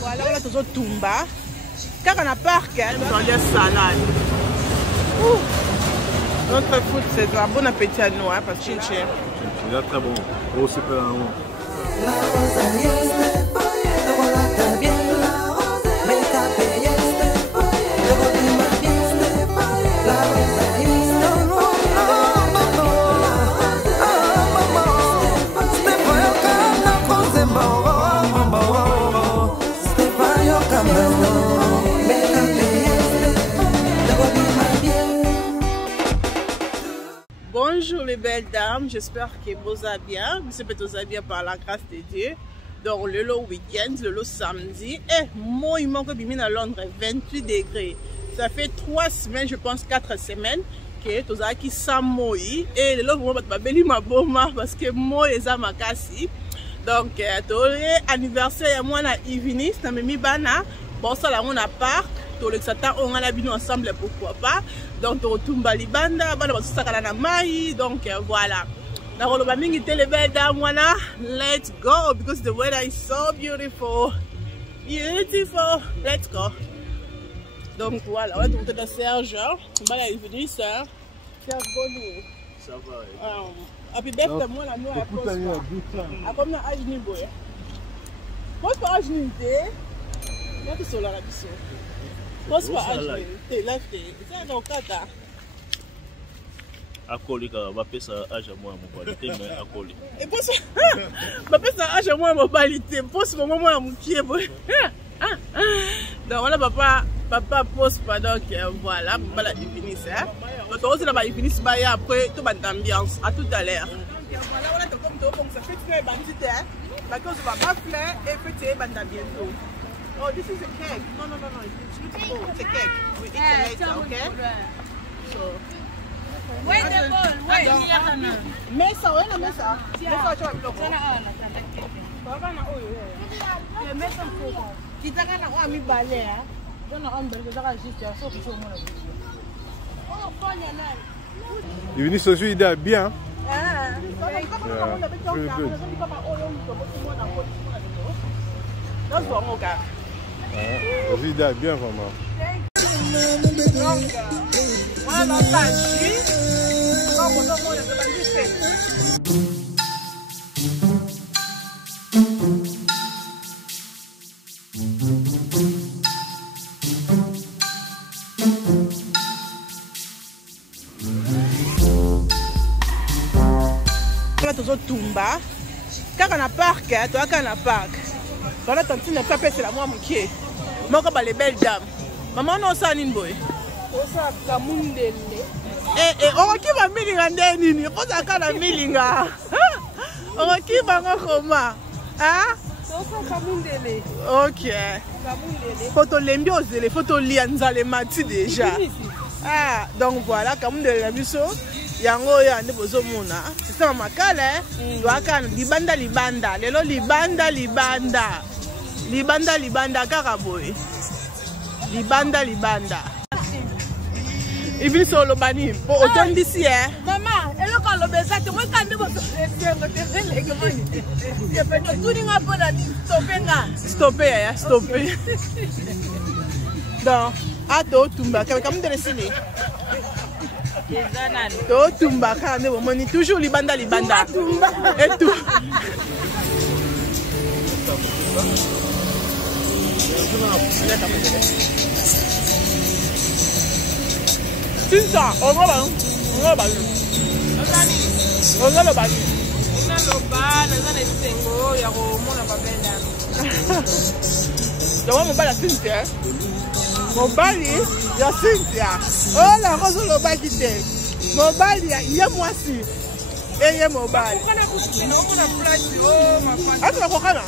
Voilà, on a toujours Tumba. Car on a parc, on a des salades. Notre food, c'est un bon appétit à nous, parce que c'est cher. C'est très bon. Oh, c'est pas bon. Bonjour les belles dames, j'espère que vous allez bien. Vous êtes bien par la grâce de Dieu. Donc le week-end, le samedi. Et moi, il manque de à Londres, 28 degrés. Ça fait 3 semaines, je pense 4 semaines que tu as qui sent moi. Et le moment où je vais ma boma parce que moi, les amis cassés. Donc, tu anniversaire à moi na evening, na mimi bana. Bon, ça là, on a parc. Tout le Satan, on a bien ensemble, pourquoi pas. Donc, tu retombes à Libanda, donc voilà. Let's go because the weather is so beautiful. Beautiful. Let's go. Donc voilà, on va trouver de Serge. On va venir, Serge. Serge Bono. Ça va. Happy birthday, moi, la noix à Prosper. À combien d'âge ni boy? Prosper âge ni t'es? Moi, tu es sur la rabisso. Prosper âge ni t'es. Là, c'est un cata. Akoli ka bapé ça âge à moi en mobilité mais akoli. Et pour ça bapé ça âge à moi en mobilité. Pour ce moment moi mon pied. Donc voilà papa pose pas donc voilà papa la définit ça. Donc aussi là bas il finit ça après tout bande ambiance à tout à l'heure. Voilà voilà comme tout comme ça fait très bandit hein. Parce que ça va pas faire et fêter bande bientôt. Oh this is a cake. No it's beautiful. It's a cake. We eat it later, okay? So wait the ball, wait. Mesa, wena mesa. Mesa cho biloko. Baba na oyo. Le mesa mfoko. Kitaka na kwa mibale ya. Dona ombe kezaka juste so kiso mona. Oh, fanya nani? Il venu ce jeu il est bien. Ah. That's what I'm going. Il est bien vraiment. Donc, voilà la jus. Comme on a le jus. Toujours Tumba. Car on a parc, tu as qu'un parc. Voilà, tantine n'a pas fait la moi mon pied. Moi comme les belles dames. Maman non ça ni boy. Osa kamundele. On qui va milinga ndeni, faut ça kana milinga. On qui va ngoma. Ah? Osa kamundele. OK. Kamundele. Photo lembiose, les photos lianza les mati déjà. Ah, donc voilà, kamundele la biso. Yango ya ndi bozo mona. C'est ça makala. Doaka libanda lelo libanda kaka boy. Libanda. Il vit sur le bani. Pour autant d'ici, hein. Maman, elle a le baiser. Tu vois quand nous stopper. Donc, à toi, Tumba. Comme de dessiner. Toi, Tumba, quand on est toujours libanda. Et tout. C'est ça, on va le oh la rose le bas qui t'est. Mobile, il y a moi si. Et il y a mobile. Ah, tu vas quoi là?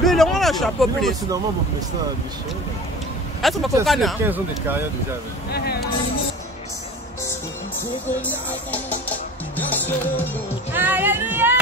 Le long a chapeau plus. C'est normal pour ça à Bichon. Ah, tu vas quoi là? 15 ans de carrière déjà. Alléluia.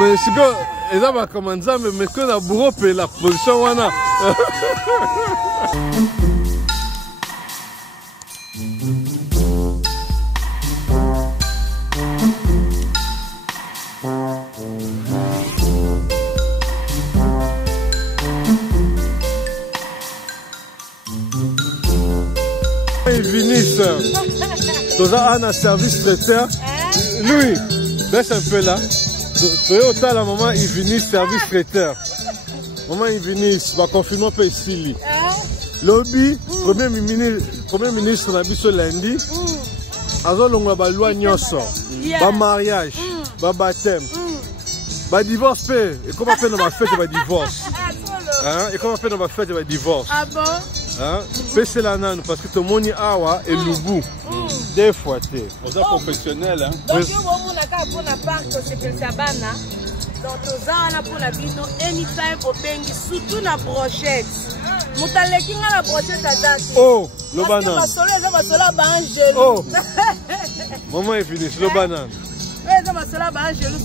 Mais c'est que ils ont commencé à me mettre la bourreau et la position wana. Ils finissent. Dans un service traiteur. Louis, baisse un peu là. Toyota la maman il venait service traiteur. Maman il venait va confinement pas ici. Lobby premier ministre na biso lundi. Azolonga ba loi nyonso. Ba mariage, ba baptême. Ba divorce pe et comment faire dans ma fête ba divorce. Hein et comment faire dans ma fête ba divorce. Ah bon? Hein c'est la nan parce que tout monde awa et lugu. Des fois, on est professionnel. Donc, si on a part de ce que ça bana, donc on a pour la vie, anytime au bengi, surtout la brochette. Moutaleki na la brochette à date. Oh, le banane. Oh, maman est fini, le banane.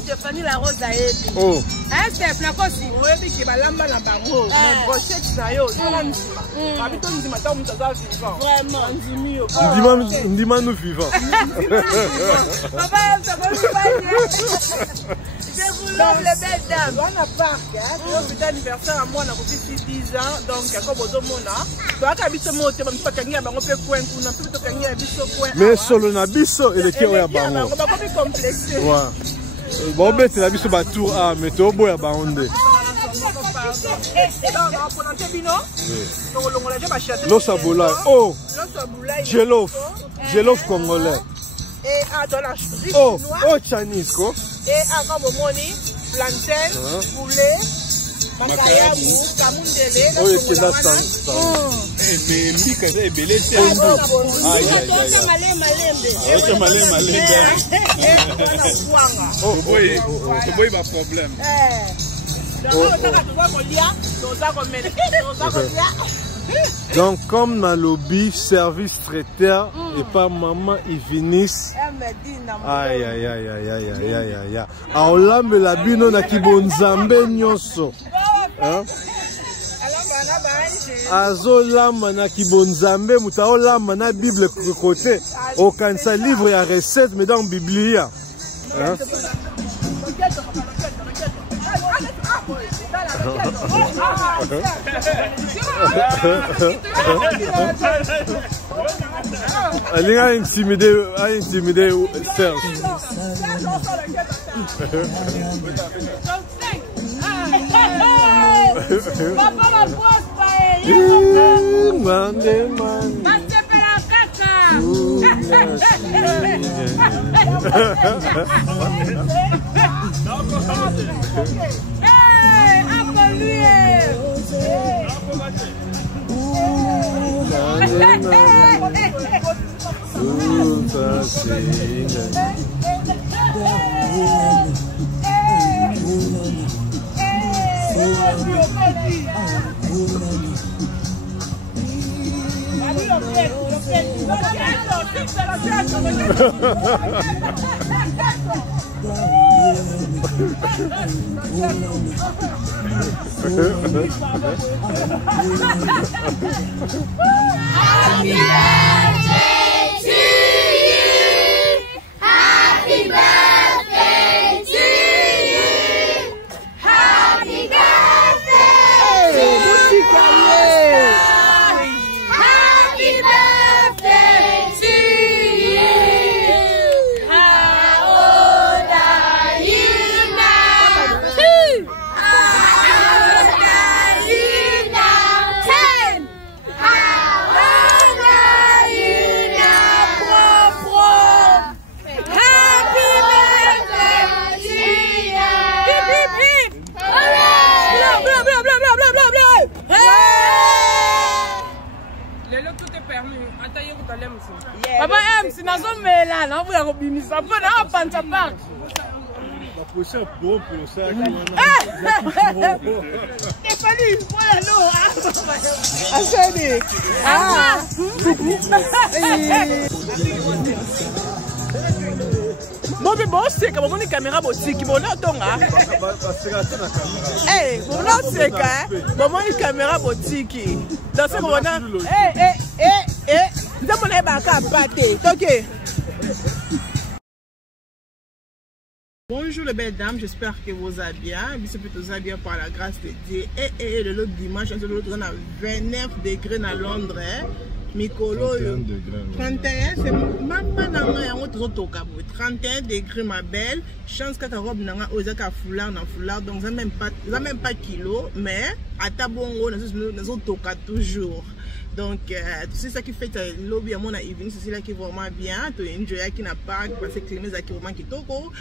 Stéphanie la rose a aidé. Oh. Hein, Steph, la cause, oui, puis qui va l'amba la barreau. Mon brochette, ça y est, vraiment. On dit nous vivants. Papa, ça va nous faire. Je vous love les belles dames. On a parc, hein. C'est anniversaire à moi, on a fait 10 ans. Donc, comme au Domona, donc, habite moi, tu vas me faire gagner, on peut coin, on a plutôt gagner un bisso coin. Mais solo na bisso et le qui est à Bango. On va pas complexer. Ouais. Bon, ben, c'est la bisso batou à mais au bois à Baonde. L'os à boulay. Oh, Jelof. Jelof congolais. Oh, oh, Chinese, quoi. Et avant mon money, plantain, poulet, macayabu, camundele. Oh, il y a ça. Mais Mika est belé. Ah, problème. Donc comme dans le lobby, service traiteur et pas maman ils finissent. Aïe aïe aïe aïe aïe aïe aïe aïe. Alors là mais la bino na kibonzambe nyonso. Hein? Azolama na kibonzambe mutaolama na Bible côté. Aucun ça livre ya recette mais dans Biblia. Hein? Elle a intimidé Serge. Papa la brosse paella. Papa M, si nous sommes là, nous voulons bien ça. Nous allons prendre sa part. La prochaine pour le sac. C'est pas lui, voilà l'eau. Asani. Ah. Bobi boseka bomoni caméra botiki bona tonga. Eh, bona seka, bomoni caméra botiki. Dans ce moment, ndamona baka pate. OK. Bonjour les belles dames, j'espère que vous allez bien. Je suis plutôt bien par la grâce de Dieu. Et le dimanche, on est à 29 degrés à Londres. Mikolo 31, c'est maman nanga yango tozotoka boy 31 degrés ma belle. Chance kaka robe nanga ozaka foulard na foulard donc ça même pas kilo mais ata bongo nazotoka toujours. Donc c'est ça qui fait le lobby à mon evening, c'est là qui est vraiment bien. Tu enjoy qui n'a pas parce que les qui vraiment qui toko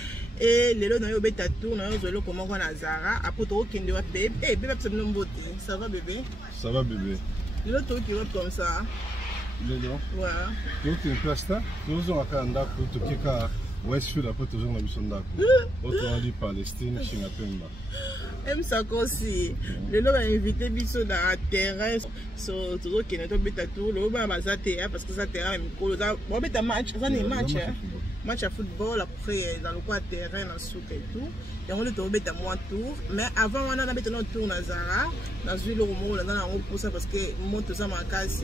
et les lots na yo beta tour na yo zolo comment on a Zara après to kende wa bébé. Eh bébé c'est mon beauté. Ça va bébé? Ça va bébé. Les lots qui vont comme ça. Ouais. Donc tu es place là, nous on a fait un d'accord tout qui a Westfield après toujours na biso ndako. Autant dit Palestine chez Napemba. Aime ça aussi. Le lot a invité biso dans terrain so toujours qui n'est pas beta tout, le ba baza terrain parce que ça terrain est micro. Bon beta match, ça n'est match match à football après dans le coin terrain dans souk et tout. Et on est tombé à moins tour, mais avant on a beta notre tour na Zara, dans ville au moment là on pour ça parce que monte ça ma case.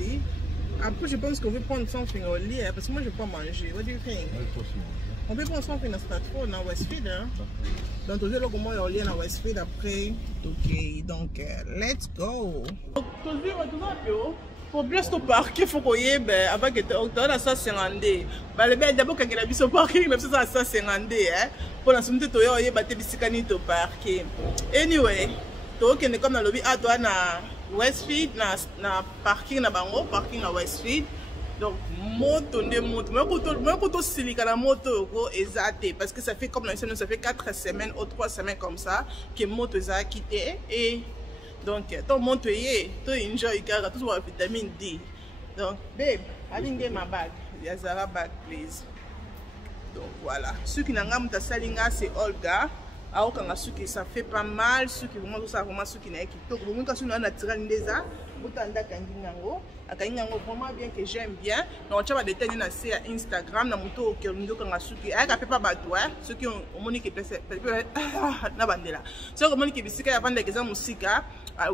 Après, je pense qu'on veut prendre something au lit parce que moi je peux pas manger. What do you think? On peut prendre something dans Stratford, dans Westfield. Hein? Donc, tu sais, là, comment on lit dans Westfield après. Ok, donc, let's go. Donc, tu sais, on va pour bien se parquer, il faut qu'on y ait, avant que tu aies la 150. Le bien d'abord, quand il a vu ce parking, même si c'est à 150. Pour la somme, tu as eu des bicyclettes au parking. Anyway, tu es comme dans le lobby, à toi, Westfield na parking na bango parking à Westfield donc moto mais pour silika la moto ko ezate parce que ça fait comme ça fait 4 semaines ou 3 semaines comme ça que moto a quitté et donc ton moto yé to enjoy car tout la vitamine D donc babe I didn't get my bag ya Zara bag please donc voilà ceux qui n'ont pas salinga c'est Olga. Ah, ça fait pas mal, ceux qui vraiment ça vraiment ceux qui n'est qui toque vraiment quand on a naturel déjà botanda kangingango akangingango vraiment bien que j'aime bien donc tu vas détailler na sur Instagram na moto que ndo kanga suki aka pepa bato ceux qui ont monique pese na bandela ceux qui monique bisika ya vanda keza musika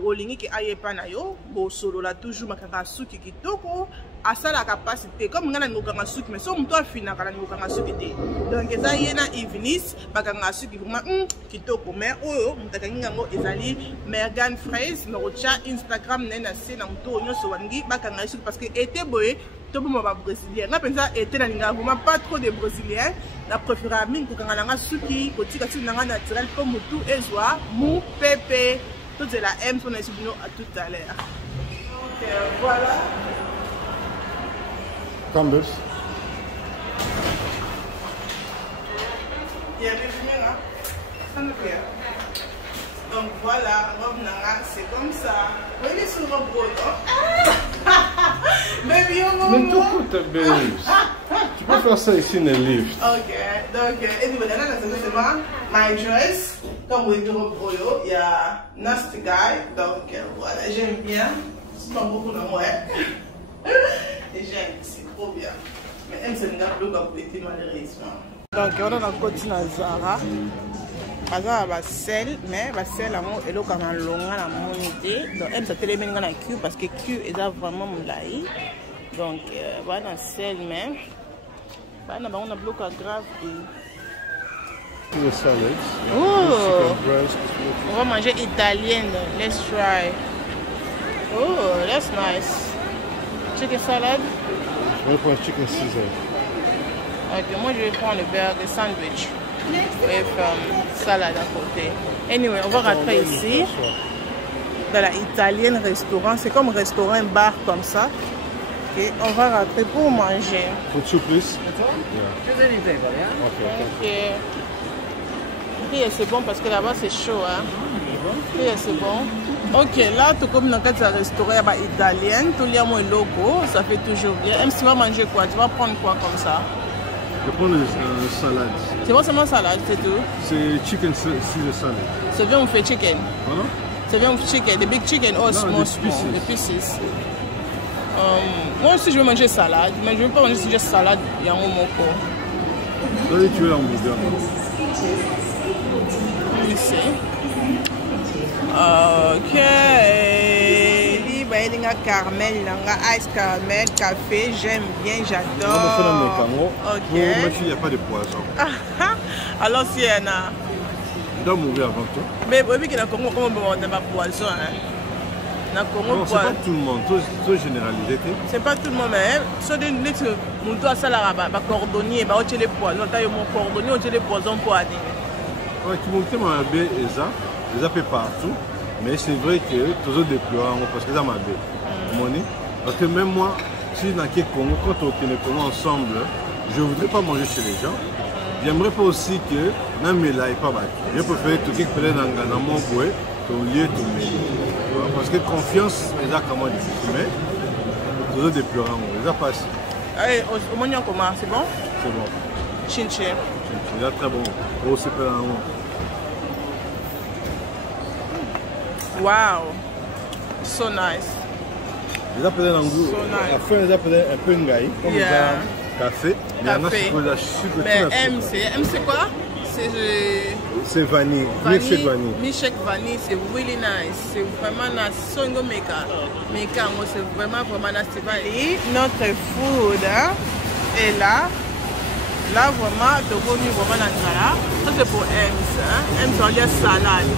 olingi ki ayepa na yo bo solo la toujours makanga suki kitoko à la capacité comme ngana ngokanga suki mais so mto afina kala ngokanga suki te donc eza yena evenis bakanga suki vraiment kitoko mais oyo mutakangi ngo ezali Megan Fraise no cha Instagram nena se na mto nyonso wangi bakanga suki parce que été boye to bo ba brésilien nga penza été na linga vraiment pas trop de brésiliens na préférer mine kokanga nga suki kotika suki nga naturel comme mutu ezwa mu pepe toute la M son esubino à tout à l'heure. Donc voilà. Campbell's. Donc voilà, robe nanga, c'est comme ça. Vous voyez sur robe breton. Mais tout coûte, tu peux faire ça ici dans le lift. Ok, donc, et vous voyez là, c'est my dress. Comme vous voyez, robe breton, il y a Nasty Guy. Donc voilà, j'aime bien. C'est pas beaucoup de moi. Et j'aime, c'est trop bien. Mais elle, c'est une garde pour péter malheureusement. Donc, on a continué à Zara. Zara va sel, mais va sel à mon elo quand on longa la monité. Donc, elle s'est tellement dans la queue parce que queue est vraiment moulaï. Donc, voilà, sel, mais voilà, on a bloqué grave. The salads. Oh! On va manger italien. Let's try. Oh, that's nice. Chicken salad. Je vais prendre chicken Caesar. Ok, moi je vais prendre le burger sandwich avec salade à côté. Anyway, on va rentrer ici dans la italienne restaurant. C'est comme restaurant bar comme ça. Ok, on va rentrer pour manger. For two, please. Ok. C'est bon parce que là-bas c'est chaud. Hein? C'est bon. Ok, là, tout comme dans un restaurant italien, tout le monde est logo, ça fait toujours bien. Même si tu vas manger quoi, tu vas prendre quoi comme ça? Je prends une salade. C'est pas seulement salade, c'est tout? C'est chicken Caesar salad. C'est bien, on fait chicken. Voilà. C'est bien chicken, the big chicken or small, the pieces. Moi aussi, je veux manger salade, mais je ne veux pas manger juste salade. Il y a un moment quoi. Allez, tu veux l'hamburger. Ici. Ok. Liba, caramel, ice caramel, café, j'aime bien, j'adore. Ok. Pour ma fille, il n'y a pas de poisson. Alors, si elle a. Tu dois mourir avant toi. Mais oui, qu'il y a comment on n'a pas poisson. Non, c'est pas tout le monde, tout généralisé. C'est pas tout le monde, mais si on doit cordonnier, on les poisons, mon cordonnier, on les poisons pour aller. Tu montes ma baie et ça fait partout, mais c'est vrai que toujours déplorant parce que ça m'a baie. Parce que même moi, si dans le Congo, quand on est Congo ensemble, je ne voudrais pas manger chez les gens. J'aimerais pas aussi que non mais là il pas battu. Je préfère tout quelque chose dans mon bouet, au lieu de parce que confiance, les a comment difficile, mais toujours déplorant, les a passé. Allez, au moment comment, c'est bon? C'est bon. Chin-chin. C'est là très bon. Oh, c'est pas un wow, so nice. Les appelés en goût. La fin, les appelés un peu ngaï, comme ça, café. Mais il y en a sucre. Mais M, c'est quoi? C'est vanille. Milkshake vanille. Milkshake vanille, c'est really nice. C'est vraiment nice. Songo meka. Meka, c'est vraiment nice. Et notre food est là. Là, vraiment, tu as connu vraiment dans ça. Ça, c'est pour Ems. Ems, on dit salade.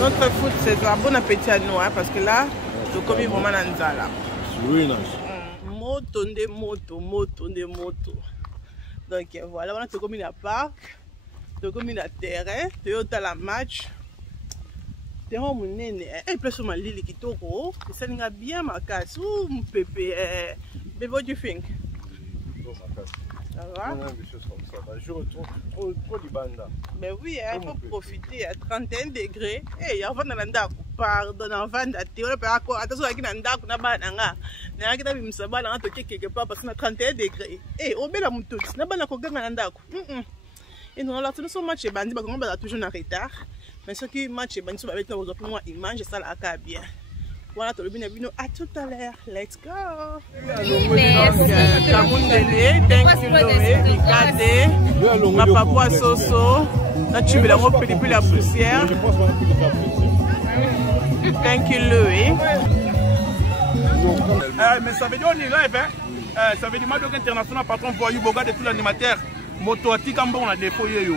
Notre food, c'est un bon appétit à nous. Parce que là, tu as connu vraiment dans ça. C'est really nice. Moto. Donc voilà, on a tout comme il y a parc, tout comme il y a terrain, tu as la match. Terrain mon nene, et plus sur ma lili qui toko, ça n'a bien ma casse. Ouh mon pépé, mais what do you think? Ça va? Je retrouve trop du banda. Mais oui, il faut profiter à 31 degrés. Et avant de l'anda, pardon, avant de tirer, attention à qui n'anda, n'a pas d'anga. N'a pas de m'saba, n'a pas quelque part parce qu'on a 31 degrés. Et au bel amour tout, n'a pas d'anga n'anda. Et nous, là, nous sommes matchés bandits, parce qu'on va toujours en retard. Mais ceux qui matchent bandits, avec nous, pour moi, ils mangent ça là, bien. Voilà, tout le monde est venu. À tout à l'heure. Let's go. Kamundele, thank you, Loé, Mikade, ma papa Soso. Là, tu veux la reprendre depuis la poussière. Thank you, Loé. Mais ça veut dire on est live, hein? Ça veut dire Madoc International, patron pour Yuboga de tout l'animateur. Moto a tikamba on a déployé yo.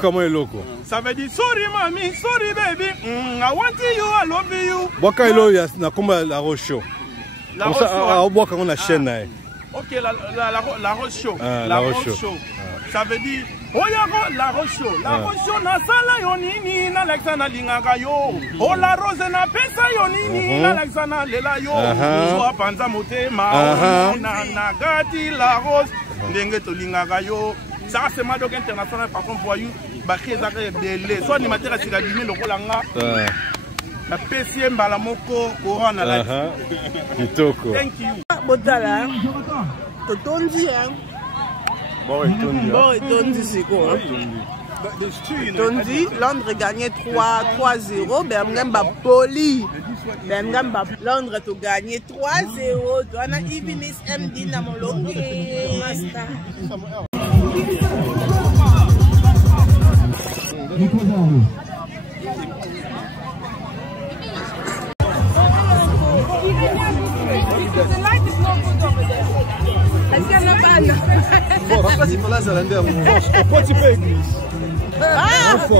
Comment est loco? Ça veut dire sorry mommy, sorry baby. I want you, I love you. Boka ilo ya na komba la Rose Show. La Rose Show. Boka on a chaîne na. OK, la Rose Show. La Rose Show. Ça veut dire oya la Rose Show. La Rose Show na sala yo nini na Alexandra lingaka yo. O la Rose na pesa yo nini na Alexandra lela yo. So panza motema na gati la Rose. Ndenge tolingaka yo. Ça c'est Madoc International par contre pour you bakri ezaka ebele. So animateur asila bimi lokola nga. La PCM bala moko courant na la. Kitoko. Thank you. Botala. Totondi hein. Bon, Totondi c'est quoi? Tondi, Londres gagnait 3-0, Birmingham bat Poli. Birmingham bat Londres tu gagné 3-0. Tu as Evenis MD na molongi. Pourquoi tu parles zalander? Pourquoi tu peux église? Ah, ça.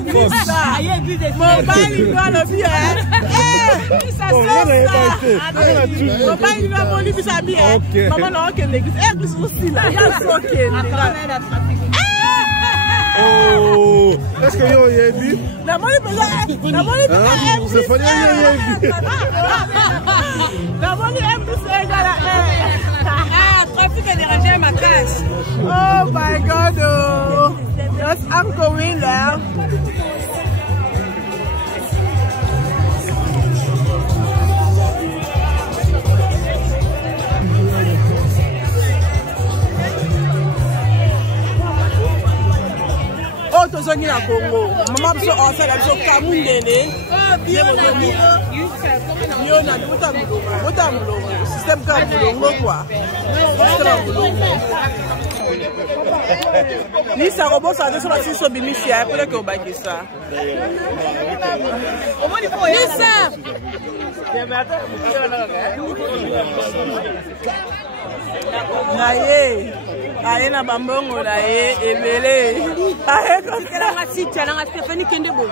Mobile doit le bien. Ça c'est ça. Mobile doit voler ça bien. Maman non que l'église. Église aussi là. Il y a ça qui. Oh, est-ce que vous avez vu? La monnaie c'est pas la monnaie est plus égale à trafic a dérangé ma casse. Oh my God, oh. That's Uncle Wheeler. Oh, tu bozongi na Congo. Maman biso osala biso kamundele. Yo na buta mulongo. Système ka mulongo quoi. Ni sa robot ça de sur la sur bimisi après que obakisa. Lisa. Naye. Aye na bambongo na ye ebele. Aye ko sala ngati tala ngati Stéphanie Kendebo.